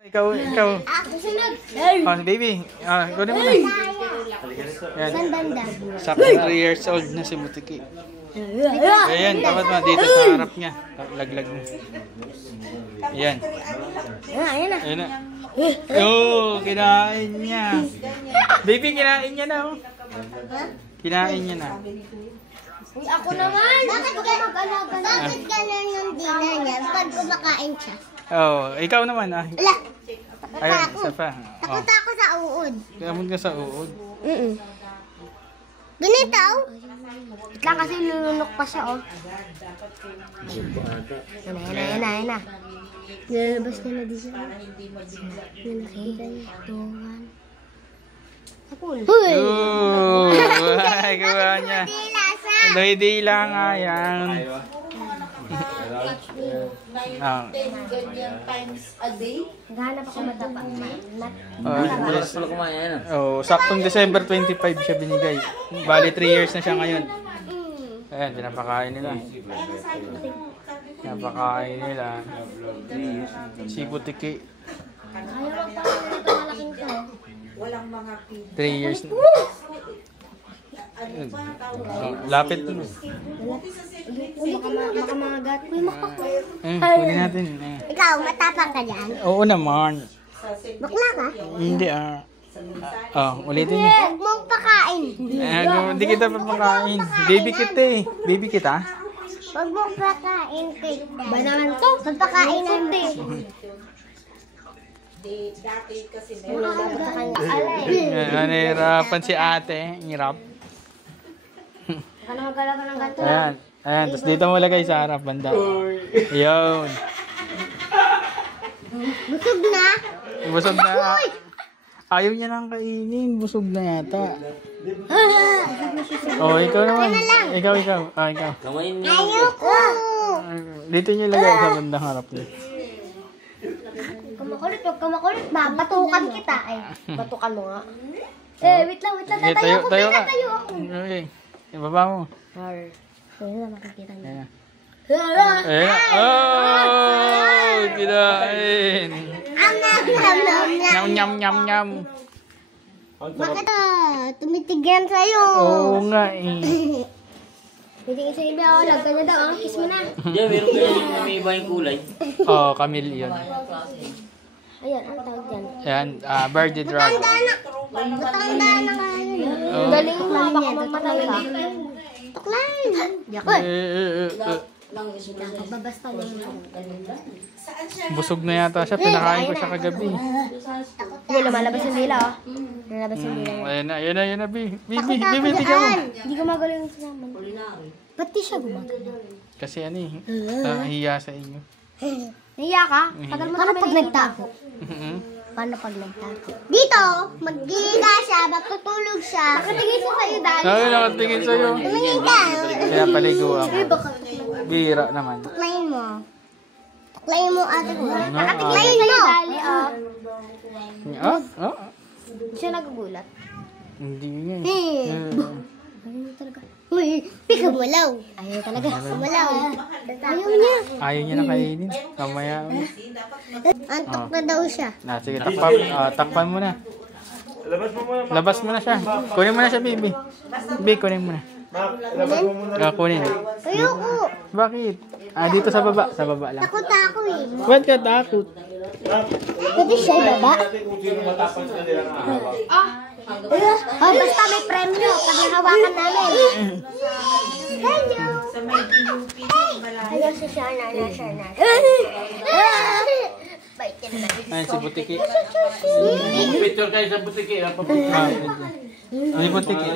Ikaw. Sunod. Oh, baby. Kunin mo na. Yan. Saan banda? Sakto 3 years old na si Butiki. Ayan, dapat mo dito sa harap niya. Laglag mo. Ayan. Ayan na. Ayan na. Oh, kinain niya. Baby, kinain niya na. Oh. Kinain niya na. Uy, ako naman. Bakit gano'n yung dila niya pag kumakain siya? Oh, ikaw naman ah. Wala. Ayun, isa pa. Takot ako sa uod. Kamot ka sa uod. Ganito? Wait lang kasi lulunok pa siya, oh. Yan na. Lalabas ka na dito. Yan, nakita niya. 2, 1. Apul. Huy! Oh, ay, gawa niya. Dila nga yan. times a day. Naghanap ako matapa. Oh, saktong December 25 siya binigay. Bali 3 years na siya ngayon. Ayan, pinapakain nila. Pinapakain nila. Si Butiki. Ayaw pa ito malaking to. Walang mga 3 years na. Oh, lapit. Baka mga gat. Uy, makaka. Kunin natin. Ikaw, matapang ka dyan? Oo naman. Bakla ka? Hindi ulitin niyo. Huwag mong pakain. Hindi kita papakain. Baby kita eh. Baby kita? Huwag mong pakain kita. Ba naman to? Papakain namin. Dati kasi Nahirapan si ate. Hirap. Baka naman galaw ka ng gato. Ayan. Ayan. Tapos dito mo lagay sa harap banda. Yun. Busog na? Busog na. Ayaw niya nang kainin. Busog na yata. Oh, ikaw naman. Ikaw. Ikaw. Ayoko. Dito niyo lagay sa bandang harap niyo. Huwag kamakulit ba? Batukan kita. Ay, batukan mo nga. Wait lang. Tatayo ako. Tayo ka. Tatayo ako. Okay. Ibaba mo. Ayun na, makikita niyo. Ayan. Ayan. Oh! Kinain. Nyam. Bakit tumitigyan sa'yo? Oo nga eh. Titigyan sa iba, oh. Lag ka na daw, oh. Kiss mo na. Diyan, meron ka yung may iba yung kulay. Oh, Camille yun. Ayan, ang tawag dyan. Ayan, birdie dragon. Matanda na nga yun. Oh. Galing na, baka mamatay ka. Tuklay. Babasta na yun. Busog na yata siya. Pinakain ko siya kagabi. Hindi, lumalabas yung dila, oh. Lumalabas yung dila. Ayan na, Bibi, Takot tignan mo. Hindi gumagalaw yung sinama. Ba't di siya gumagalaw? Kasi ano eh, nahiya sa inyo. Nahiya ka? Tagal mo na pag nagtago? Paano pag nagtago? Dito, mag-giga siya, magtutulog siya. Nakatingin siya sa'yo, Dali. Ay, nakatingin sa'yo. Tumingin ka. Kaya paliguan mo. Bira naman. Tuklayin mo. Tuklayin mo ate ko. Nakatingin sa'yo, Dali, oh. Siya nagugulat. Hindi nga eh. Ayaw talaga. Uy, pikamalaw. Ayaw talaga. Kamalaw. Ayaw niya. Ayaw niya na kainin. Kamaya. Antok na daw siya. Sige, takpan mo na. Labas mo na siya. Kunin mo na siya, baby. Baby, kunin mo na. Kunin. Ayoko. Bakit? Dito sa baba. Sa baba lang. Takot ako eh. Ba't ka takot? Pwede siya ibaba? Basta may premyo pag nahawakan namin. Hello! Ayun siya na. Bait ka naman. Ayan si Butiki. Picture kayo sa butiki. Si Butiki.